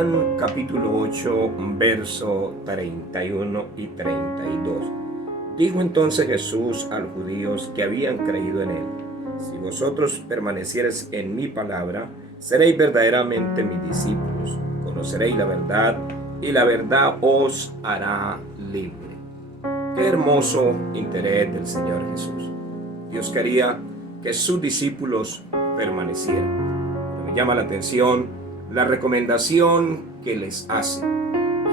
Juan capítulo 8, verso 31 y 32. Dijo entonces Jesús a los judíos que habían creído en él: si vosotros permaneciereis en mi palabra, seréis verdaderamente mis discípulos, conoceréis la verdad, y la verdad os hará libre. Qué hermoso interés del Señor Jesús. Dios quería que sus discípulos permanecieran. Pero me llama la atención la recomendación que les hace.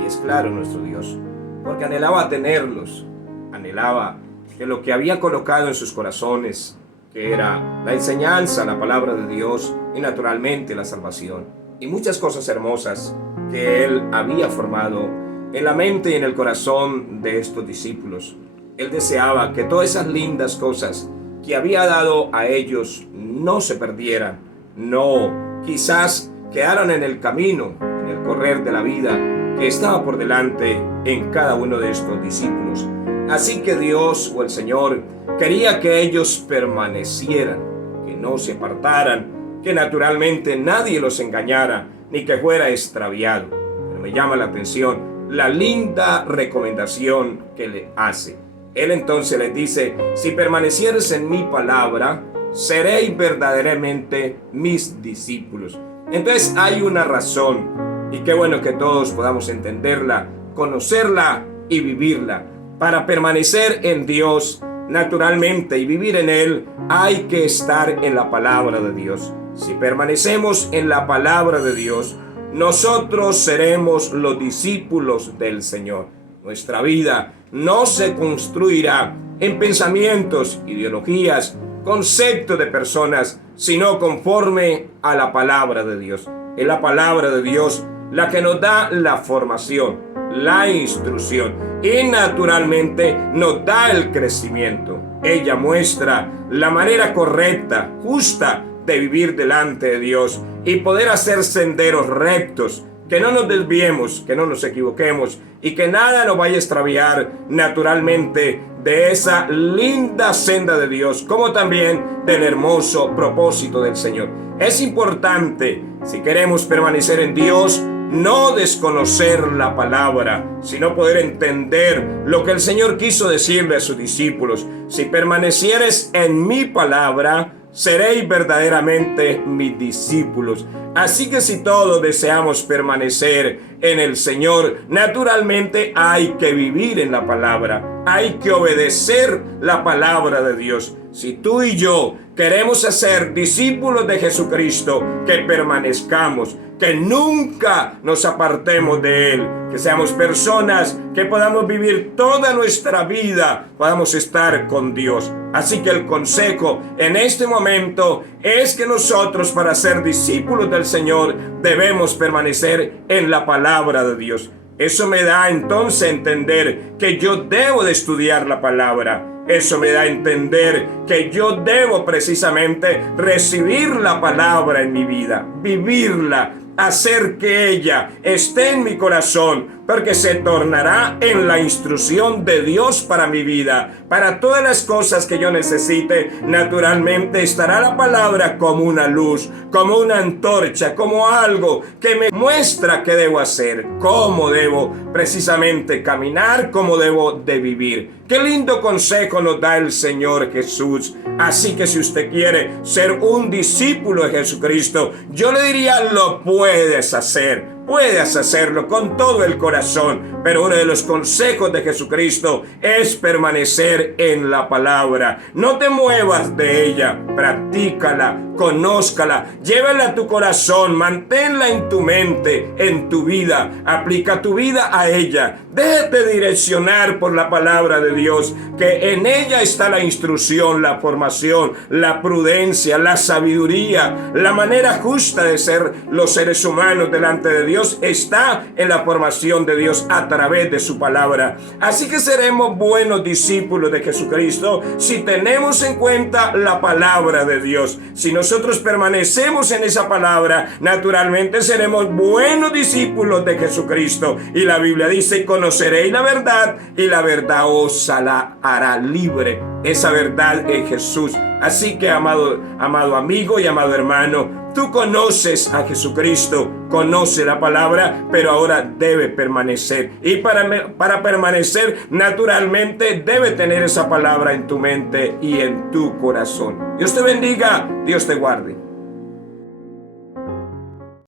Y es claro nuestro Dios, porque anhelaba tenerlos, anhelaba que lo que había colocado en sus corazones, que era la enseñanza, la palabra de Dios y naturalmente la salvación, y muchas cosas hermosas que Él había formado en la mente y en el corazón de estos discípulos. Él deseaba que todas esas lindas cosas que había dado a ellos no se perdieran, no quizás quedaron en el camino, en el correr de la vida que estaba por delante en cada uno de estos discípulos. Así que Dios o el Señor quería que ellos permanecieran, que no se apartaran, que naturalmente nadie los engañara ni que fuera extraviado. Pero me llama la atención la linda recomendación que le hace. Él entonces les dice: si permanecieres en mi palabra, seréis verdaderamente mis discípulos. Entonces hay una razón, y qué bueno que todos podamos entenderla, conocerla y vivirla. Para permanecer en Dios naturalmente y vivir en Él, hay que estar en la palabra de Dios. Si permanecemos en la palabra de Dios, nosotros seremos los discípulos del Señor. Nuestra vida no se construirá en pensamientos, ideologías, conceptos de personas, sino conforme a la palabra de Dios. Es la palabra de Dios la que nos da la formación, la instrucción y naturalmente nos da el crecimiento. Ella muestra la manera correcta, justa de vivir delante de Dios y poder hacer senderos rectos, que no nos desviemos, que no nos equivoquemos y que nada nos vaya a extraviar naturalmente de esa linda senda de Dios, como también del hermoso propósito del Señor. Es importante, si queremos permanecer en Dios, no desconocer la palabra, sino poder entender lo que el Señor quiso decirle a sus discípulos. Si permanecieres en mi palabra, seréis verdaderamente mis discípulos. Así que si todos deseamos permanecer en el Señor, naturalmente hay que vivir en la palabra, hay que obedecer la palabra de Dios. Si tú y yo queremos ser discípulos de Jesucristo, que permanezcamos, que nunca nos apartemos de Él, que seamos personas que podamos vivir toda nuestra vida, podamos estar con Dios. Así que el consejo en este momento es que nosotros, para ser discípulos del Señor, debemos permanecer en la palabra de Dios. Eso me da entonces a entender que yo debo de estudiar la palabra. Eso me da a entender que yo debo precisamente recibir la palabra en mi vida, vivirla, hacer que ella esté en mi corazón, porque se tornará en la instrucción de Dios para mi vida, para todas las cosas que yo necesite. Naturalmente estará la palabra como una luz, como una antorcha, como algo que me muestra qué debo hacer, cómo debo precisamente caminar, cómo debo de vivir. Qué lindo consejo nos da el Señor Jesús. Así que si usted quiere ser un discípulo de Jesucristo, yo le diría: lo puedes hacer. Puedes hacerlo con todo el corazón, pero uno de los consejos de Jesucristo es permanecer en la palabra. No te muevas de ella, practícala, conózcala, llévala a tu corazón, manténla en tu mente, en tu vida, aplica tu vida a ella. Déjate direccionar por la palabra de Dios, que en ella está la instrucción, la formación, la prudencia, la sabiduría, la manera justa de ser los seres humanos delante de Dios. Está en la formación de Dios a través de su palabra. Así que seremos buenos discípulos de Jesucristo si tenemos en cuenta la palabra de Dios. Si nosotros permanecemos en esa palabra, naturalmente seremos buenos discípulos de Jesucristo. Y la Biblia dice: conoceréis la verdad y la verdad os hará libre. esa verdad en Jesús. Así que, amado amigo y amado hermano, tú conoces a Jesucristo, conoces la palabra, pero ahora debe permanecer. Y para permanecer, naturalmente, debe tener esa palabra en tu mente y en tu corazón. Dios te bendiga, Dios te guarde.